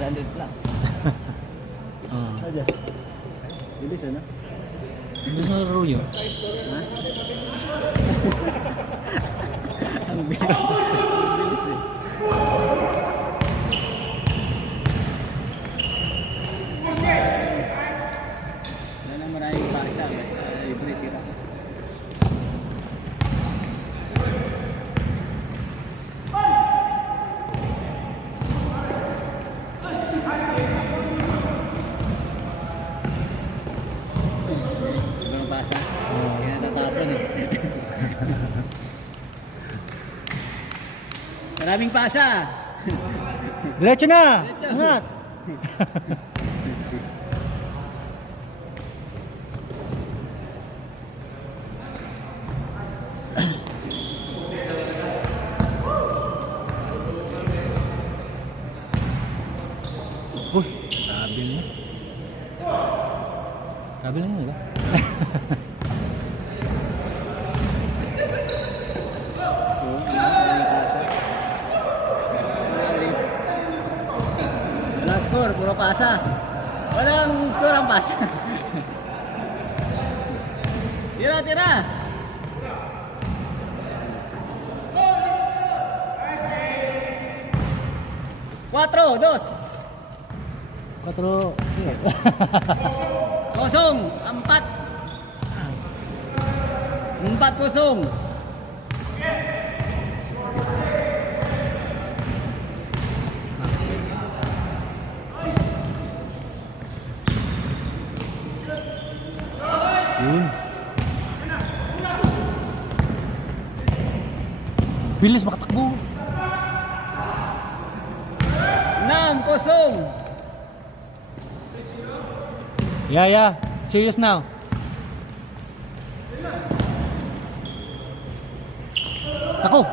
100 plus. Aja. Bilis ano? Bilis na laro yun. Ha? Ang bilis. Ang bilis eh. Wala na maraming paksa. Basta libre tira. Ibang pasa. Kaya natatapon eh. Maraming pasa. Diretso na! Diretso. Angat! Uy, tabil na. Tabil na nila. Oo, maraming pasa. Walang score, puro pasa. Walang score ang pasa. Tira, tira. Cuatro, dos. 4. Kosong, empat. Empat kosong. Yun. Bilis makatakbo. Enam kosong. Yeah. Serious now. Ako.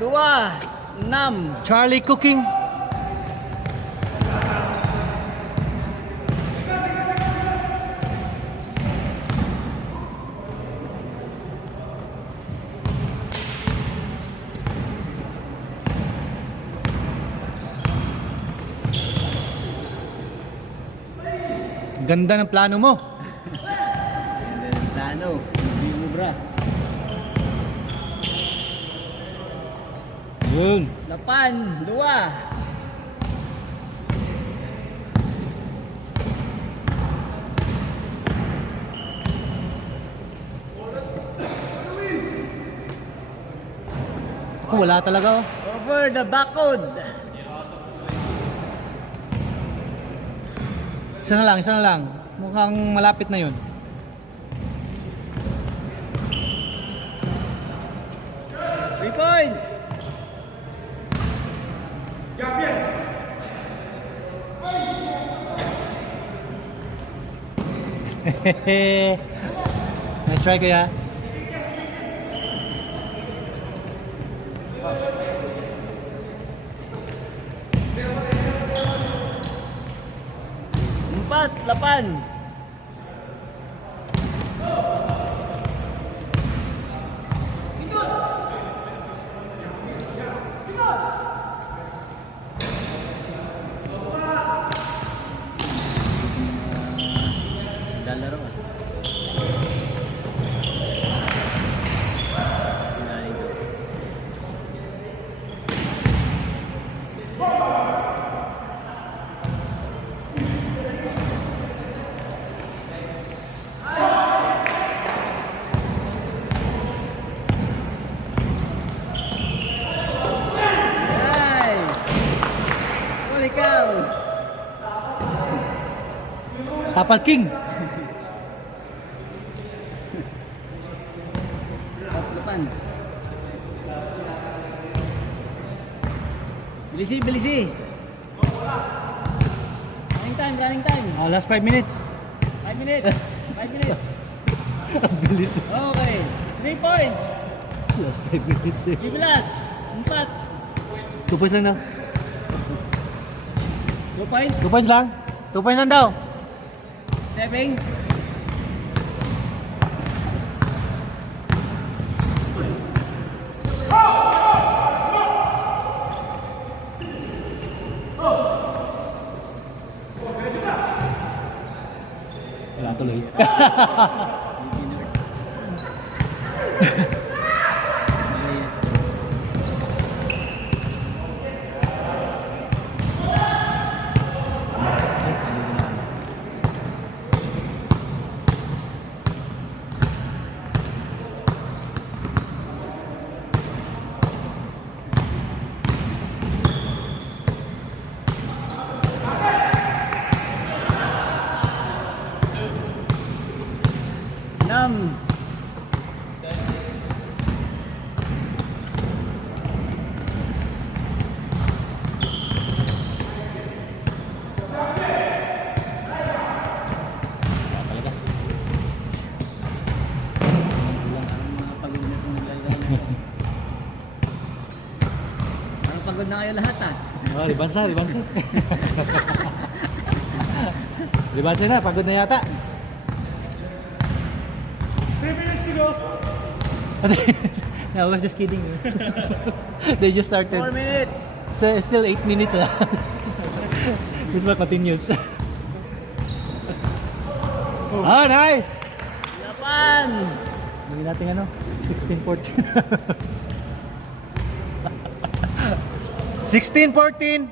Dua, enam. Charlie cooking. Ganda ng plano mo. Ganda ng plano. Hindi mo bra. Yun. Lapan, dua. Ako wala talaga oh. Over the backwood. Isa na lang. Mukhang malapit na yun. Three points. Nice try kuya. Empat, lapan. Dalaro ah. Galing to. Ay! Holy cow! Tapal King. Lapan. Bilisi. Running time. Oh, last 5 minutes. 5 minutes. 5 minutes. Ang bilis. Okay. 3 points. Last 5 minutes eh. Sibilas. 4. 2 points lang daw. 2 points. 2 points lang. 2 points lang daw. 7. Wala tuloy. Nam. Parang pagod na kayo lahat ah. Oh, libansa, libansa. Libansa na, pagod na yata. 3 minutes to go. No, I was just kidding. They just started. 4 minutes. So, still 8 minutes. This one continues. Oh, nice! Japan. Hindi natin ano, 16-14. 16-14!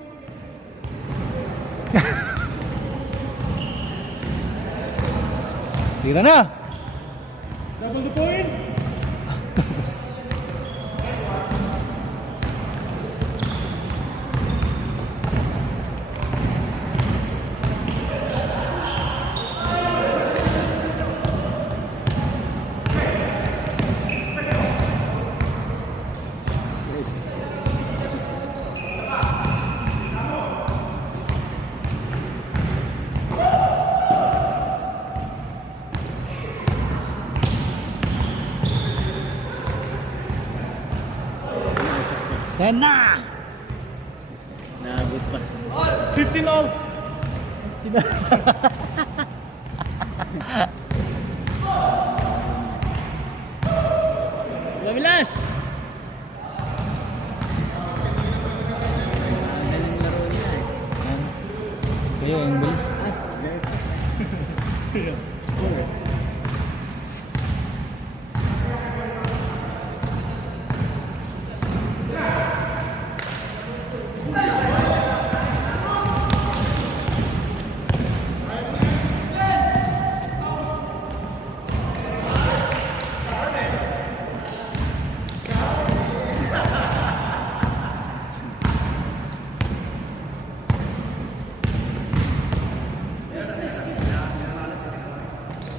Tira na! Double the point. Ten na! Nagot pa. 15 all. Mabilis! Galing laro nila eh. Kayo, ang bilis.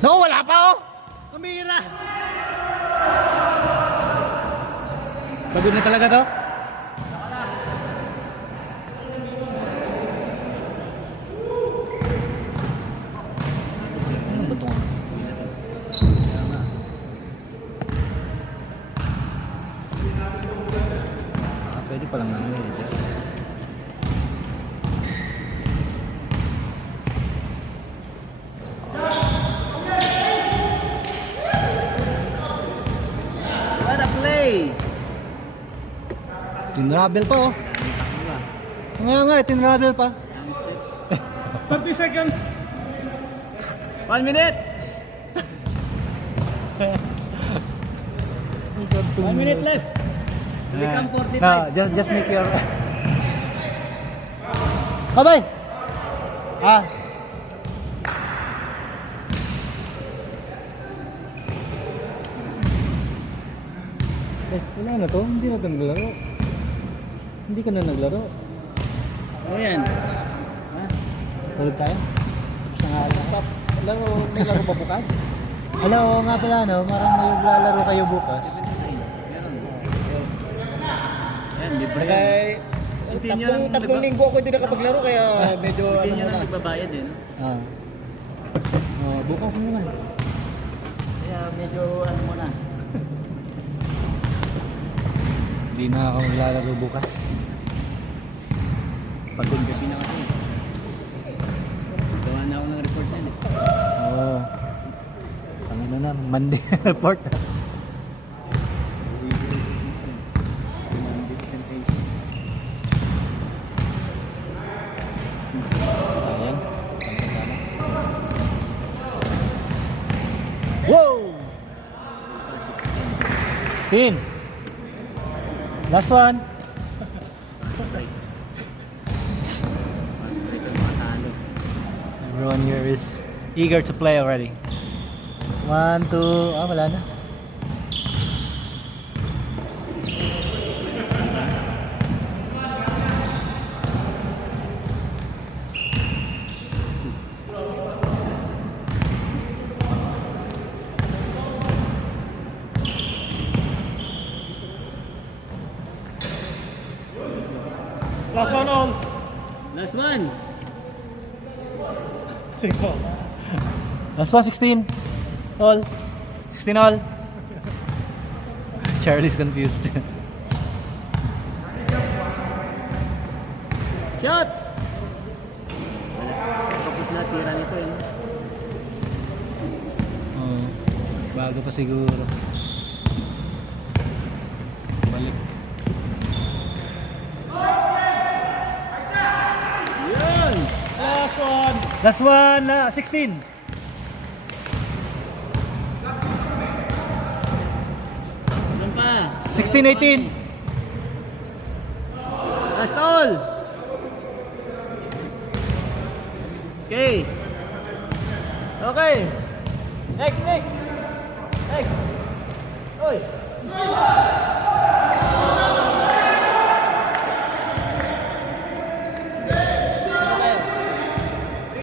No, wala pa oh! Kamira! Pagod na talaga to? Ano ba ito? Pwede pa lang namin i-adjust. What a play! Tinravel pa oh. Nga, tinravel pa. Ang steps. 30 seconds. 1 minute! 1 minute left. Become 45. No, just make your... Kabay! Ah. Wala na to, hindi na ito naglaro. Hindi ka na naglaro. Ano yan? Ha? Tulog tayo? Tapos na nga Laro, may laro ba bukas? Hello, nga pala no, marang maglalaro kayo bukas. Yan, libre yan. Kaya Hindi niya tatlong linggo ako hindi nakapaglaro kaya medyo Hindi ano niya muna. lang nagbabayad eh. No? Ah. Bukas na naman. Kaya medyo ano muna. Hindi na ako maglalaro bukas. Pagod Gabi na kasi. Gawa na ako ng report na eh. Oo. Ang ina na, Monday report. Monday presentation. Ayan. Wow! 16. Last one. Everyone here is eager to play already. 1, 2, wala na. Last one all. Last one! 6 all. Last one, 16. All. 16 all. Charlie's confused. Shot! Tapos na tira nito eh. Oh, bago pa siguro. Balik. Yun! Last one. Last one, 16. Ano pa? 16, 18. Last all! Okay. Okay. Next. Next. Oy.